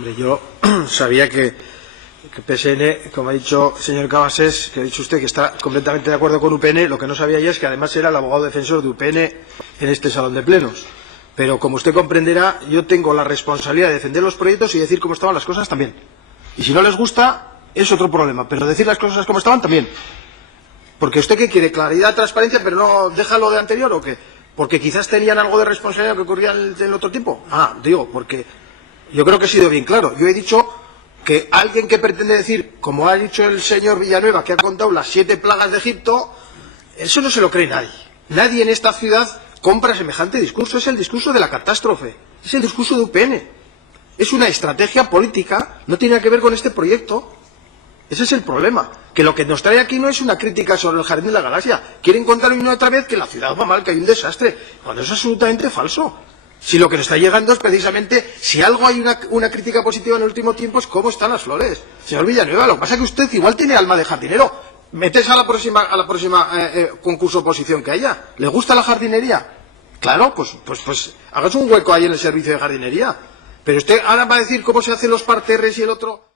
Hombre, yo sabía que PSN, como ha dicho el señor Cabasés, que ha dicho usted que está completamente de acuerdo con UPN, lo que no sabía ya es que además era el abogado defensor de UPN en este salón de plenos. Pero como usted comprenderá, yo tengo la responsabilidad de defender los proyectos y decir cómo estaban las cosas también. Y si no les gusta, es otro problema, pero decir las cosas como estaban también. Porque usted qué quiere, claridad, transparencia, pero no deja lo de anterior o qué. Porque quizás tenían algo de responsabilidad que ocurría en el otro tiempo. Digo, porque yo creo que he sido bien claro. Yo he dicho que alguien que pretende decir, como ha dicho el señor Villanueva, que ha contado las 7 plagas de Egipto, eso no se lo cree nadie. Nadie en esta ciudad compra semejante discurso. Es el discurso de la catástrofe. Es el discurso de UPN. Es una estrategia política, no tiene nada que ver con este proyecto. Ese es el problema, que lo que nos trae aquí no es una crítica sobre el Jardín de la Galaxia. Quieren contar una y otra vez que la ciudad va mal, que hay un desastre, cuando eso es absolutamente falso. Si lo que nos está llegando es precisamente, si algo hay una crítica positiva en el último tiempo, es cómo están las flores. Señor Villanueva, lo que pasa es que usted igual tiene alma de jardinero. Métese a la próxima concurso oposición que haya. ¿Le gusta la jardinería? Claro, pues hágase un hueco ahí en el servicio de jardinería. Pero usted ahora va a decir cómo se hacen los parterres y el otro...